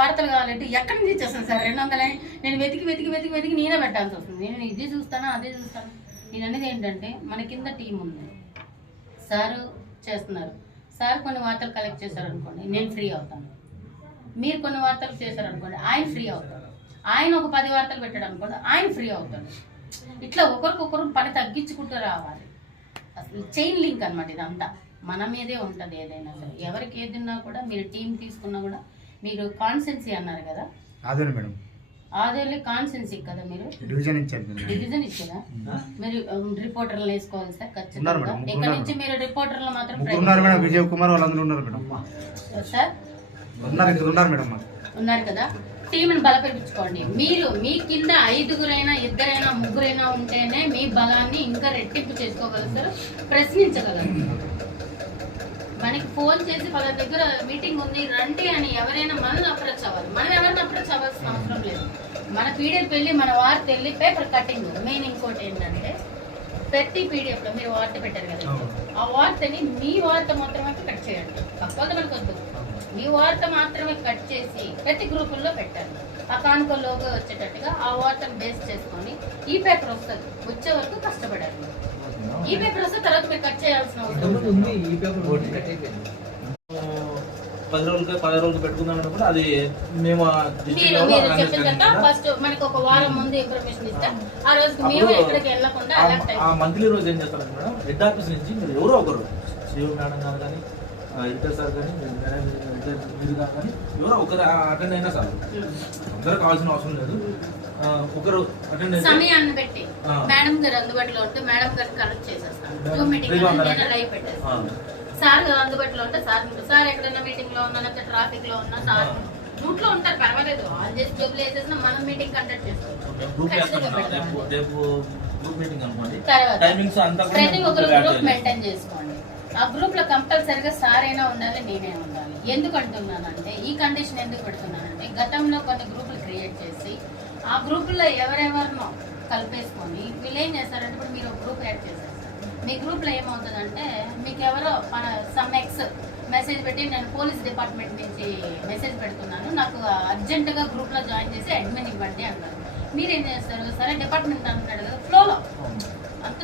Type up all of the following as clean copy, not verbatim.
వార్తలు కావాలంటే ఎక్కడి నుంచి ఇచ్చేస్తాను సార్ 200 నేను వెతికి నేనే పెట్టాల్సి వస్తుంది. నేను ఇది చూస్తాను అదే చూస్తాను. నేను అనేది ఏంటంటే మన కింద టీం ఉంది, సారు చేస్తున్నారు. సార్ కొన్ని వార్తలు కలెక్ట్ చేశారనుకోండి, నేను ఫ్రీ అవుతాను. మీరు కొన్ని వార్తలు చేశారనుకోండి, ఆయన ఫ్రీ అవుతాడు. ఆయన ఒక 10 వార్తలు పెట్టాడు అనుకోండి, ఆయన ఫ్రీ అవుతాడు. ఇట్లా ఒకరికొకరు పని తగ్గించుకుంటూ రావాలి. అసలు చైన్ లింక్ అనమాట ఇదంతా. మన మీదే ఉంటుంది ఏదైనా సరే. ఎవరికి ఏదైనా కూడా మీరు టీం తీసుకున్నా కూడా మీరు కాన్సెన్సీ అన్నారు కదా, అదే మేడం ఆదేలే కాన్సెన్సీ కదా, మీరు డివిజన్ ఇచ్చారా? మీరు రిపోర్టర్లు వేసుకోవాలి సార్ ఖచ్చితంగా. ఇక్కడ నుంచి మీరు రిపోర్టర్లు మాత్రం విజయ్ కుమార్ వాళ్ళందరూ ఉన్నారు మేడం. సార్ ఉన్నారు కదా, టీంని బలపరిపించుకోండి. మీరు మీ కింద 5గురైనా 2 3 ఉంటేనే మీ బలాన్ని ఇంకా రెట్టింపు చేసుకోగలుగుతారు, ప్రశ్నించగలరు. మనకి ఫోన్ చేసి వాళ్ళ దగ్గర మీటింగ్ ఉంది రండి అని ఎవరైనా మనల్ని అప్రోచ్ అవ్వాలి. మనం ఎవరిని అప్రోచ్ అవ్వాల్సిన అవసరం లేదు. మన పీడిఎఫ్ వెళ్ళి మన వార్త వెళ్ళి పేపర్ కటింగ్ మెయిన్. ఇంకోటి ఏంటంటే ప్రతి పీడిఎఫ్ లో మీరు వార్త పెట్టారు కదా, ఆ వార్తని మీ వార్త మాత్రమే కట్ చేయండి. తప్పదు మనకు వద్దు, మీ వార్త మాత్రమే కట్ చేసి ప్రతి గ్రూపుల్లో పెట్టండి. ఆ కానుక లోగో వచ్చేటట్టుగా ఆ వార్తను బేస్ చేసుకొని ఈ పేపర్ వస్తుంది, వచ్చే వరకు కష్టపడాలి. ఈ పేపర్ వస్తే తర్వాత మీరు కట్ చేయాల్సిన అవసరం ఉంది. 10 రోజులు పెట్టుకుందాం కూడా అది మేము చెప్పిన తర్వాత ఫస్ట్ మనకి ఒక వారం ముందు ఇన్ఫర్మేషన్ ఇస్తాం. ఆ రోజు మేము ఎక్కడికి వెళ్ళకుండా ఆ మంత్లీ రోజు ఏం చేస్తారంటే మేడం, హెడ్ ఆఫీస్ నుంచి మీరు ఎవరో ఒకరు శ్రీవు మేడం గారు కానీ ఎడిటర్ సార్ కానీ మీరు కానీ ఎవరో ఒకరు అటెండ్ అయినా సార్, అందరూ కావాల్సిన అవసరం లేదు. ఒకరు అటెండ్ సమయాన్ని పెట్టి మేడం గారు అందుబాటులో ఉంటే మేడం గారిని కనెక్ట్ చేసేస్తాను. మీటింగ్ లైవ్ పెట్టేస్తాను. సార్ అందుబాటులో ఉంటే సార్ ఎక్కడైనా మీటింగ్ లో ఉన్నా ట్రాఫిక్ లో ఉన్నా సార్ రూట్ లో ఉంటారు, పర్వాలేదు. ఆన్ చేసి జబ్బులు వేసేసిన మనం మీటింగ్ కండక్ట్ చేసుకోవచ్చు. ప్రతి ఒక్కరు గ్రూప్ మెయింటైన్ చేసుకోండి. ఆ గ్రూప్ లో కంపల్సరిగా సార్ అయినా ఉండాలి, నేనే ఉండాలి. ఎందుకు అంటున్నానంటే, ఈ కండిషన్ ఎందుకు పెడుతున్నానంటే, గతంలో కొన్ని గ్రూపులు క్రియేట్ చేసి ఆ గ్రూపుల్లో ఎవరెవరినో కలిపేసుకొని వీళ్ళు ఏం చేస్తారంటే, ఇప్పుడు మీరు ఒక గ్రూప్ యాడ్ చేసేస్తారు. మీ గ్రూప్లో ఏమవుతుందంటే, మీకు ఎవరో మన సమ్ ఎక్స్ మెసేజ్ పెట్టి నేను పోలీస్ డిపార్ట్మెంట్ నుంచి మెసేజ్ పెడుతున్నాను, నాకు అర్జెంటుగా గ్రూప్లో జాయిన్ చేసి అడ్మిన్ ఇవ్వండి అన్నారు. మీరేం చేస్తారు, సరే డిపార్ట్మెంట్ అంటున్నాడు కదా, ఫ్లోలో అంత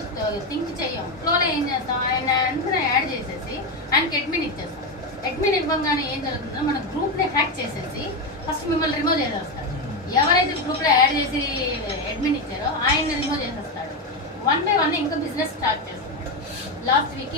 థింక్ చెయ్యం. ఫ్లోలో ఏం చేస్తాం, ఆయన వెంటనే యాడ్ చేసేసి ఆయనకి అడ్మిన్ ఇచ్చేస్తాం. అడ్మిన్ ఇవ్వగానే ఏం జరుగుతుందో, మన గ్రూప్ని హ్యాక్ చేసేసి ఫస్ట్ మిమ్మల్ని రిమూవ్ చేసేస్తాడు. ఎవరైతే గ్రూప్లో యాడ్ చేసి అడ్మిన్ ఇచ్చారో ఆయన్ని రిమూవ్ చేసేస్తాడు. 1 by 1 ఇంకా బిజినెస్ స్టార్ట్ చేస్తాడు. Last week